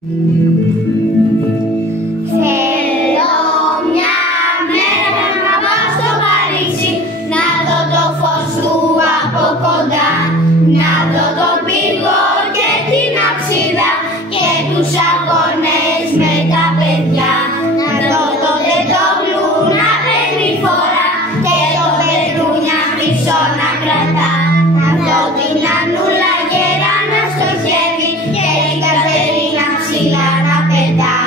Θέλω μια μέρα να πάω στο Παρίσι, να δω το φως του από κοντά, να δω τον πύργο και την αψίδα και τους αγώνες με τα παιδιά, να δω το Τετόγλου να παίρνει φορά και το Περούνια χρυσό να κρατά, να δω την Ανούλα γερά να στοχεύει και την Κατερίνα ψηλά να πετά.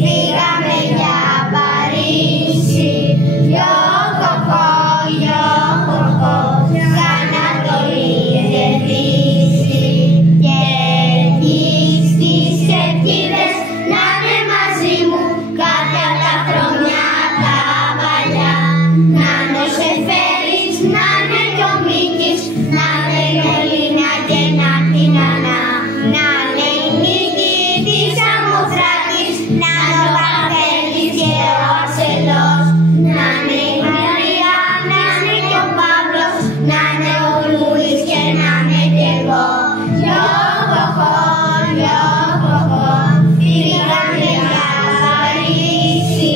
Φύγαμε για Παρίσι, σαν Ανατολή και Δύση. Και εκεί στις κερκίδες να είναι μαζί μου κάποια απ' τα χρόνια τα παλιά. Να είναι ο Σεφέρης, να είναι και ο Μίκης, να είναι η Μελίνα και να την Ανά, να είναι η Νίκη της Αμμοθράκης, να είναι ο Παπέλης και ο Αρσελός, να είναι η Μαρία, να είναι και ο Παύλος, να είναι ο Λούις και να είναι κι εγώ. Φύγαμε για Παρίσι,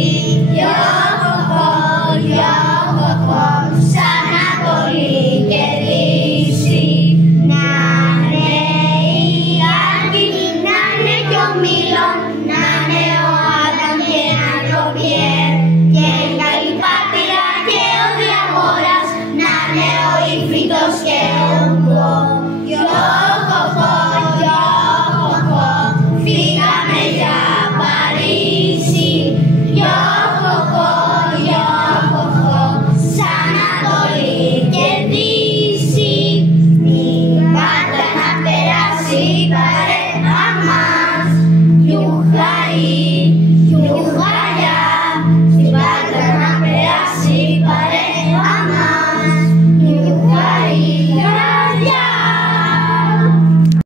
σαν Ανατολή και Δύση. Να είναι η Άλκη, να είναι κι ο Μήλων, να είναι ο Άδαμ και να είναι ο Πιέρ, και η Καλυπάτρια και ο Διαγόρας, να είναι ο Ηφρίτος και ο Ουγκό. Φύγαμε για Παρίσι, σαν Ανατολή και Δύση. Μην πάτε να περάσει παρέα μας.